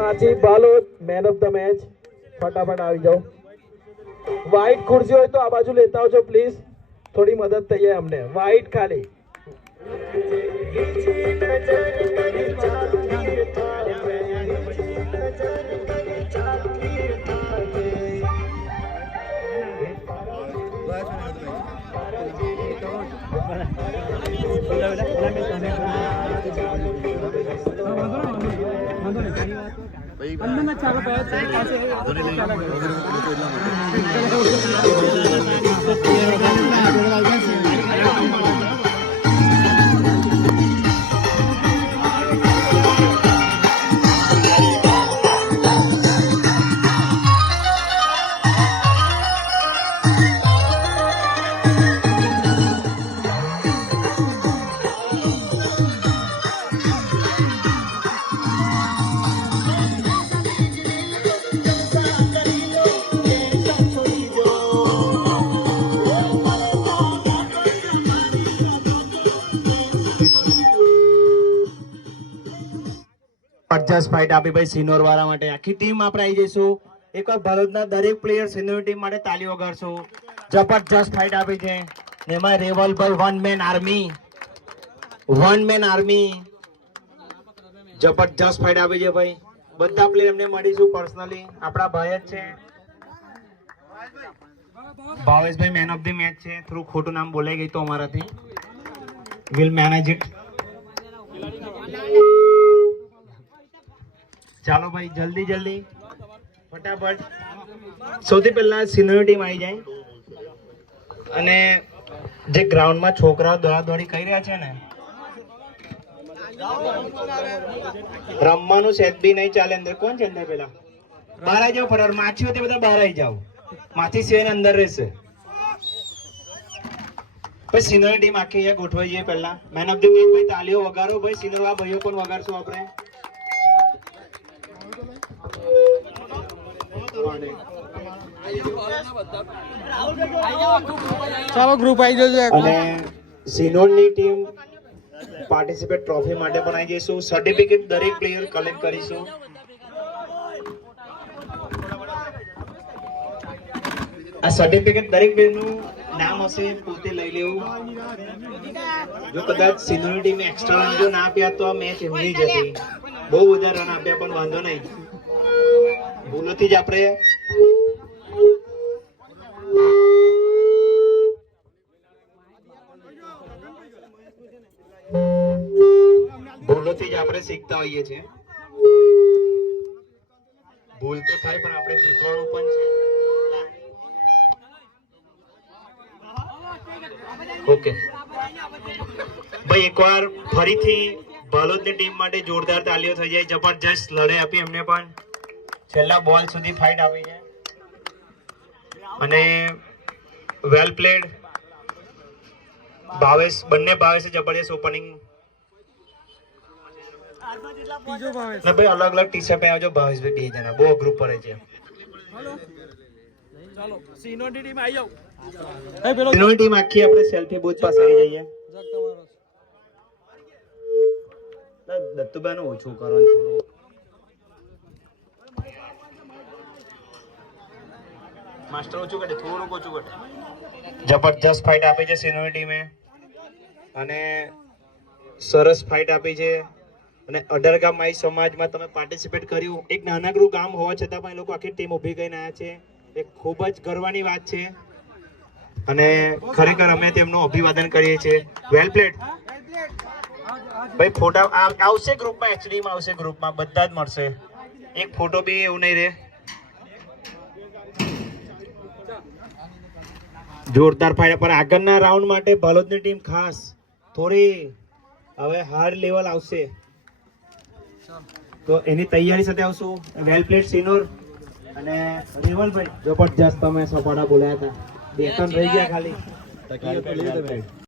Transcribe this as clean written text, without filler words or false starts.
Machhi Balod man of the match. ફટાફટ આવી જાઓ. વ્હાઈટ ખુરશી હોય તો આ બાજુ લેતા આવજો પ્લીઝ. થોડી મદદ થઈ જાય અમને. વ્હાઈટ ખાલી. જબરજસ્ત ફાઇટ આપી ભાઈ સિનોર વાળા માટે. આખી ટીમ આપણે આવી જઈશું. એકવાર ભારતના દરેક પ્લેયર સિનોર ટીમ માટે તાલીઓ વગાડશો. જબરજસ્ત ફાઇટ આપી છે. એમાં રેવલભાઈ વન મેન આર્મી જબરજસ્ત ફાઇટ આપી છે ભાઈ. બધા પ્લેયર એમને મળીશું પર્સનલી. આપણા ભાઈ જ છે ભાવેશભાઈ. મેન ઓફ ધ મેચ છે. થોડું ખોટું નામ બોલાઈ ગઈ તો અમારાથી. Will manage it. ચાલો ભાઈ જલ્દી ફટાફટ. સૌથી પહેલા સિનિયર ટીમ આવી જાય. અને જે ગ્રાઉન્ડમાં છોકરાઓ દોડાદોડી કરી રહ્યા છે ને, રમવાનું સેટ બી નહીં ચાલે. અંદર કોણ છે? અંદર પેલા બહાર આવી જાવ ફટાફટ. માછીઓ તે બધા બહાર આવી જાવ. માછી સિવાય અંદર રહેશે. પછી સિનિયર ટીમ આખી અહીંયા ગોઠવાઈ જઈએ. પહેલા મેન ઓફ ધ મેચ ભાઈ તાલીઓ વગાડો ભાઈ. સિનિયર આ ભાઈઓ પણ વગાડશું આપણે. ચાલો ગ્રુપ આવી જજો. અને સિનોરની ટીમ પાર્ટિસિપેટ ટ્રોફી માટે પણ આવી જઈશું. સર્ટિફિકેટ દરેક પ્લેયર કલેક્ટ કરીશું. આ સર્ટિફિકેટ દરેક પ્લેયરનું નામ હશે પોતે લઈ લેવું. જો કદાચ સિનોરની ટીમે એક્સ્ટ્રા રન જો ના આપ્યા તો આ મેચ એમની જ હતી. બહુ બધા રન આપ્યા પણ વાંધો નહીં. ભૂલોથી જ આપણે શીખતા હોઈએ છીએ. ભૂલ તો થાય પણ આપણે શીખવાનું પણ છે. ઓકે ભાઈ એકવાર ફરીથી બાલોદની ટીમ માટે જોરદાર તાલીઓ થઈ જાય. જબરજસ્ત લડાઈ આપી એમને પણ. છેલ્લા બોલ સુધી ફાઇટ આપી છે અને વેલ પ્લેડ. બંને ભાવેશે જબરજસ્ત ઓપનિંગ. ભાઈ અલગ અલગ ટી શર્ટ પહેરજો ભાવેશભાઈ. બે જણા બહુ અઘરું પડે છે. સિનોરની ટીમ આખી આપણે સેલ્ફી બૂથ પાસે આવી જઈએ. દત્તુભાઈ નું ઓછું કરો થોડું. માસ્ટર ઓછું કરે થોડુંક ઓછું કરે. જબરજસ્ત ફાઇટ આપી છે સિનોરની ટીમે અને સરસ ફાઇટ આપી છે. અને 18 ગામ માઈ સમાજમાં તમે પાર્ટિસિપેટ કર્યું. એક નાનકડું ગામ હોવા છતાં પણ એ લોકો આખી ટીમ ઊભી કરીને આવ્યા છે. એ ખૂબ જ ગર્વની વાત છે અને ખરેખર અમે તેમનું અભિવાદન કરીએ છીએ. વેલ પ્લેડ ભાઈ. ફોટા આવશે ગ્રુપમાં. એચડીમાં આવશે ગ્રુપમાં. બધા જ મળશે. એક ફોટો બી એવું નહીં રહે. જોરદાર ફાઇટ. પણ આગળના રાઉન્ડ માટે બાલોદની ટીમ ખાસ થોડી હવે હાર્ડ લેવલ આવશે તો એની તૈયારી સાથે આવશું. વેલ પ્લેડ સિનોર અને રેવલભાઈ જબરજસ્ત તમે સપાટા બોલ્યા હતા. બે ત્રણ રહી ગયા ખાલી.